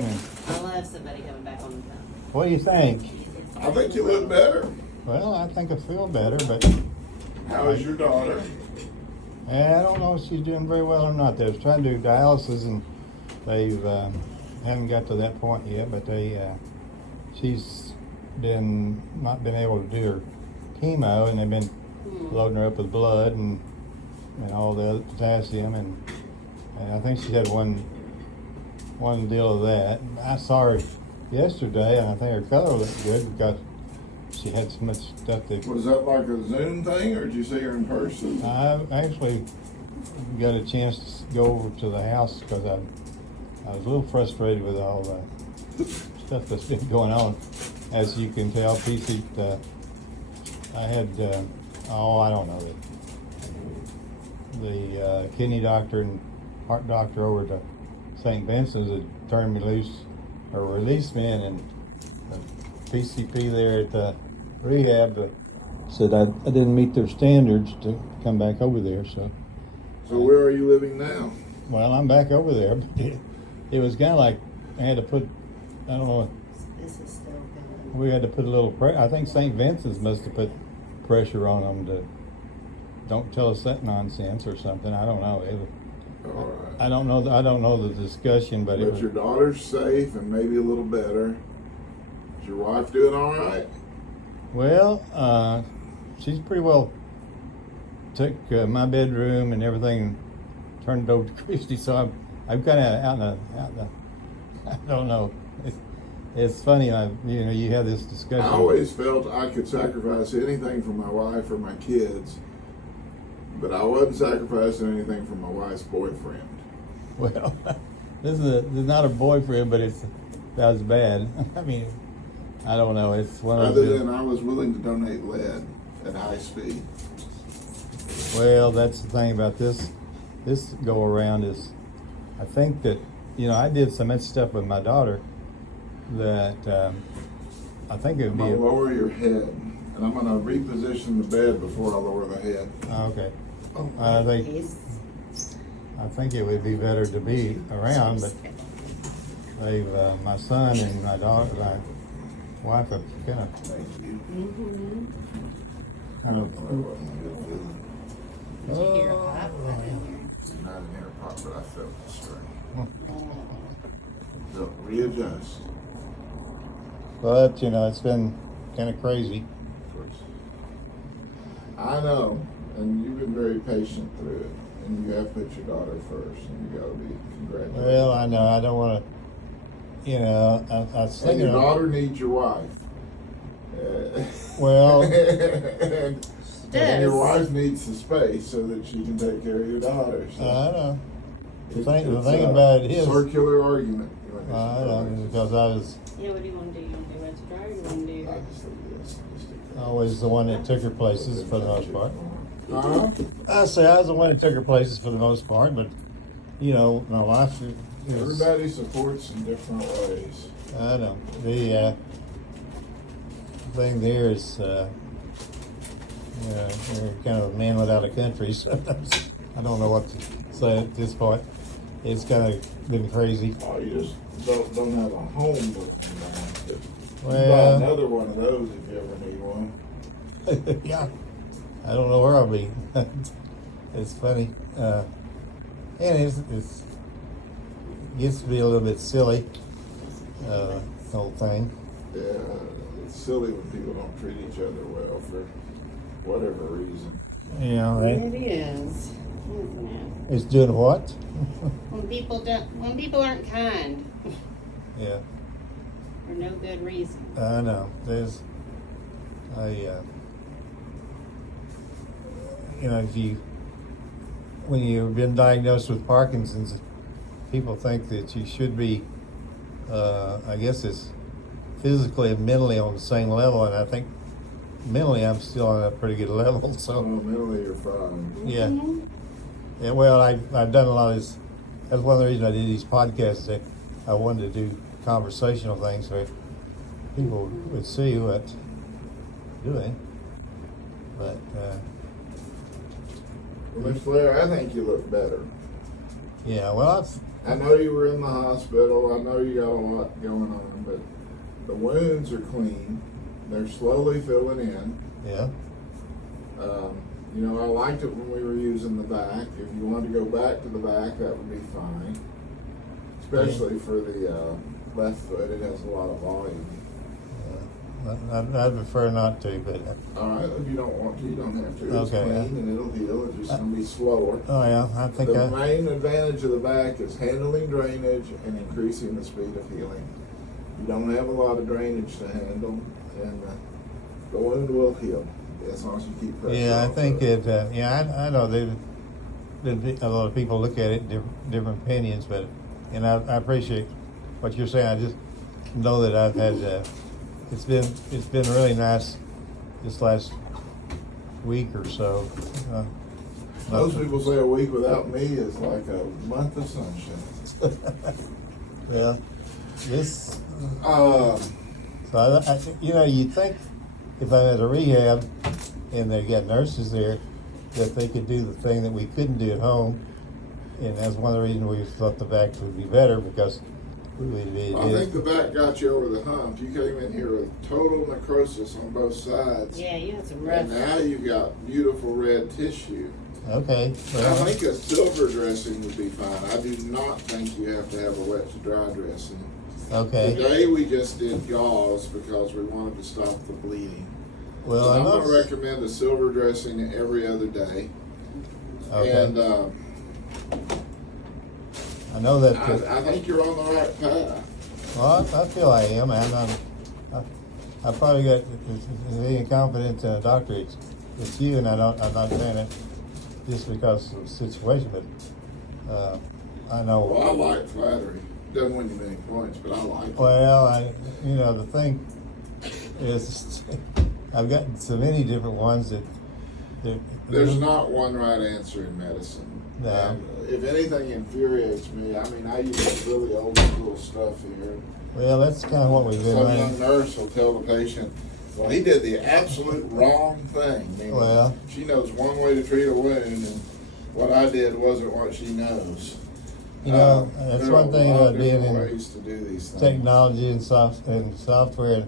I love somebody coming back on the phone. What do you think? I think you look better. Well, I think I feel better, but How is your daughter? I don't know if she's doing very well or not. They was trying to do dialysis, and they've haven't got to that point yet. But she's not been able to do her chemo, and they've been loading her up with blood and all the other potassium, and I think she had one deal of that. I saw her yesterday, and I think her color looked good because she had so much stuff that. Was that like a Zoom thing, or did you see her in person? I actually got a chance to go over to the house because I was a little frustrated with all the stuff that's been going on. As you can tell, PC, I had, I don't know, the kidney doctor and heart doctor over to St. Vincent's had turned me loose, or released me, and the PCP there at the rehab said I didn't meet their standards to come back over there. So where are you living now? well, I'm back over there, but it was kind of like I had to put, I don't know, This is still good. we had to put a little pressure. I think St. Vincent's must have put pressure on them to don't tell us that nonsense or something. I don't know. All right. I don't know the discussion, but it But was, your daughter's safe and maybe a little better. Is your wife doing all right? well, she's pretty well took my bedroom and everything and turned it over to Christy. So I'm kind of out in the I don't know. It's funny. You have this discussion. I always felt I could sacrifice anything for my wife or my kids, but I wasn't sacrificing anything for my wife's boyfriend. Well, this is not a boyfriend, but that was bad. I mean, I don't know. It's one of Other those. than I was willing to donate lead at high speed. Well, that's the thing about this go around is, I think that I did so much stuff with my daughter that I think it would I'm be gonna lower your head, and I'm gonna reposition the bed before I lower the head. okay. Oh, I think it would be better to be around, but they've my son and my daughter, my wife have kind of. Thank you. Mm-hmm. Kind of Well, that wasn't a good feeling. Did you hear a pop? I didn't hear. Not an air pop, but I felt the strain. So readjust. But it's been kind of crazy. I know, and you've been very patient through it, and you have put your daughter first, and you gotta be congratulated. Well, I know I don't want to. I was And thinking. your daughter needs your wife. Well, and your wife needs the space so that she can take care of your daughter. So I know. The it's thing a about it is, circular argument. I know, because I was Yeah, what do you want to do? You want to do West Drive or you want to do? I just leave this. Just leave that. always the one that took her places for the most part. Huh? I say I was the one that took her places for the most part, but my life is. Everybody supports in different ways. I know the thing there is, you're kind of a man without a country. Sometimes I don't know what to say at this point. It's kind of been crazy. Oh, you just don't have a home with you. Buy Well, another one of those if you ever need one. yeah, I don't know where I'll be. It's funny, and it gets to be a little bit silly. The whole thing. Yeah, it's silly when people don't treat each other well for whatever reason. It is. Isn't it? It's doing what? When people aren't kind Yeah, for no good reason. I know. There's, when you've been diagnosed with Parkinson's, people think that you should be, I guess it's physically and mentally on the same level, and I think mentally I'm still on a pretty good level. Oh, So mentally you're fine. yeah, yeah. Well, I've done a lot of this. That's one of the reasons I did these podcasts. That I wanted to do conversational things so people would see what I'm doing. But Well, Miss Flair, I think you look better. yeah, well, I know you were in the hospital. I know you got a lot going on, but the wounds are clean. They're slowly filling in. Yeah. You know, I liked it when we were using the back. If you wanted to go back to the back, that would be fine. Especially for the left foot, it has a lot of volume. I'd prefer not to, but All right, if you don't want to, you don't have to. It's Okay. clean and it'll heal. It's just going to be slower. oh yeah, I think The main advantage of the back is handling drainage and increasing the speed of healing. You don't have a lot of drainage to handle, and the wound will heal as long as you keep pressure. yeah, I off think of it. it. I know a lot of people look at it different opinions, but and I appreciate what you're saying. I just know that I've had. It's been really nice this last week or so. Most people say a week without me is like a month of sunshine. Yeah, this. Um, So you'd think if I'm at a rehab and they got nurses there, that they could do the thing that we couldn't do at home, and that's one of the reasons we thought the back would be better because I think the back got you over the hump. You came in here with total necrosis on both sides. Yeah, you had some rough. And now you got beautiful red tissue. Okay. I Well, think a silver dressing would be fine. I do not think you have to have a wet to dry dressing. okay. Today we just did gauze because we wanted to stop the bleeding. Well, So I I'm going to know. recommend a silver dressing every other day. Okay. And I know that. I think you're on the right path. Well, I feel I am. I probably got any confidence in a doctor. It's you, and I'm not saying it just because of the situation, but I know. Well, I like flattery. Doesn't win you many points, but I like it. Well, the thing is, I've gotten so many different ones that There's not one right answer in medicine. No. And if anything infuriates me, I mean, I use really old school stuff here. Well, that's kind of what we've been Some young doing. nurse will tell the patient, well, he did the absolute wrong thing. Meaning Well. she knows one way to treat a wound, and what I did wasn't what she knows. That's There one are thing a lot about of being different in ways to do these things. technology and software.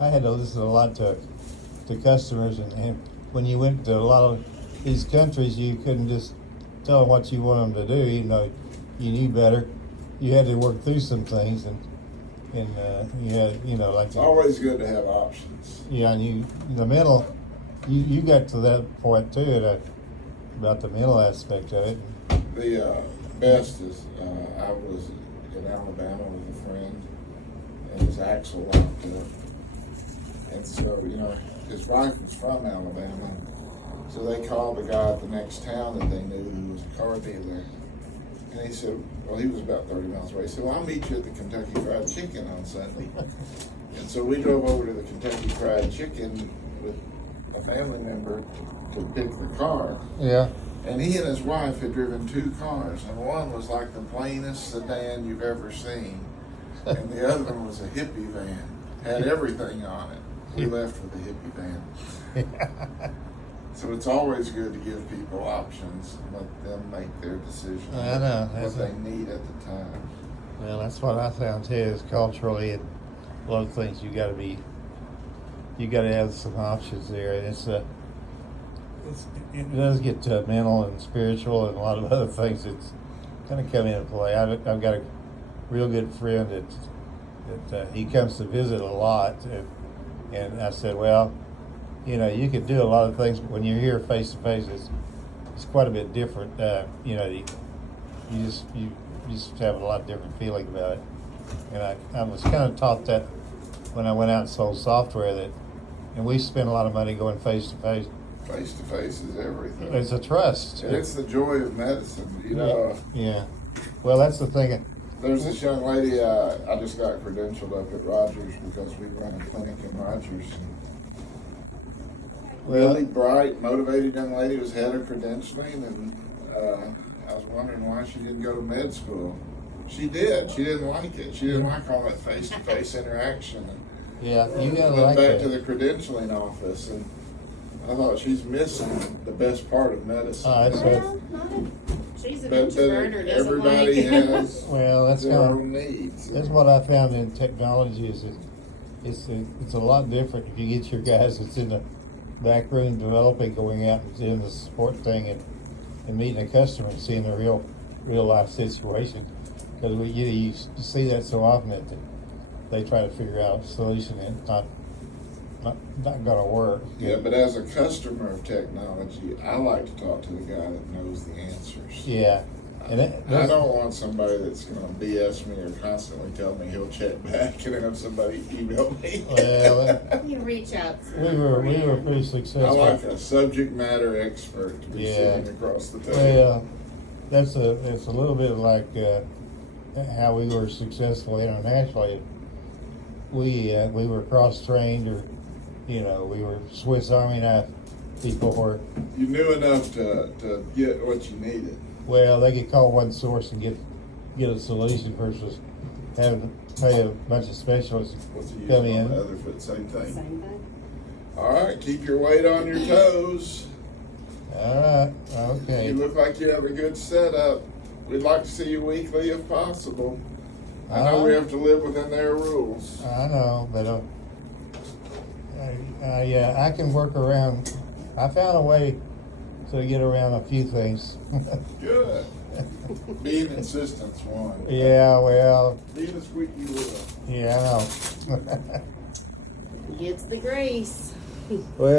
I had to listen a lot to customers, and when you went to a lot of these countries, you couldn't just tell them what you want them to do, even though you knew better. You had to work through some things, and you had, like It's always good to have options. yeah, and the mental. You got to that point too, about the mental aspect of it. The best is I was in Alabama with a friend, and his axle locked up. And so, his wife was from Alabama. So they called the guy at the next town that they knew who was a car dealer. And he said, well, he was about 30 miles away. He said, well, I'll meet you at the Kentucky Fried Chicken on Sunday. And so we drove over to the Kentucky Fried Chicken with a family member to pick the car. Yeah. And he and his wife had driven 2 cars, and one was like the plainest sedan you've ever seen, and the other one was a hippie van, had everything on it. We left with the hippie van. So it's always good to give people options and let them make their decision. I know. What they need at the time. Well, that's what I found too. Is culturally and a lot of things you got to have some options there, and it does get to mental and spiritual and a lot of other things that's kind of come into play. I've got a real good friend that he comes to visit a lot, and I said, well, you could do a lot of things, but when you're here face to face, it's quite a bit different. You just have a lot different feeling about it. And I was kind of taught that when I went out and sold software and we spend a lot of money going face to face. Face to face is everything. It's a trust. And it's the joy of medicine. Yeah. Well, that's the thing. There's this young lady, I just got credentialed up at Rogers because we run a clinic in Rogers. Really bright, motivated young lady was head of credentialing, and I was wondering why she didn't go to med school. She did. She didn't like it. She didn't like all that face-to-face interaction. Yeah, you gotta Went like back to that. the credentialing office, and I thought she's missing the best part of medicine. Oh, that's Well, not She's an But introvert or doesn't everybody like. has Well, that's their kind of, own needs. that's what I found in technology is it's a lot different if you get your guys that's in the back room developing, going out and doing the support thing and meeting a customer and seeing the real life situation. Because you see that so often that they try to figure out a solution and it's not gonna work. Yeah, but as a customer of technology, I like to talk to the guy that knows the answers. Yeah. And I don't want somebody that's going to BS me or constantly tell me he'll check back and have somebody email me. Well, You reach out. we were pretty I successful. like a subject matter expert to be Yeah. sitting across the table. Well, it's a little bit like how we were successful internationally. We were cross trained, or we were Swiss Army knife people. Were You knew enough to get what you needed. well, they could call one source and get a solution versus having to pay a bunch of specialists What's the use come on in. the other foot? Same thing. Same thing. All right, keep your weight on your toes. All right, okay. You look like you have a good setup. We'd like to see you weekly if possible. I know we have to live within their rules. I know, but yeah, I can work around. I found a way to get around a few things. Good. Being insistent's one. Yeah, well, Being a squeaky wheel. yeah, I know. Gets the grace. Well.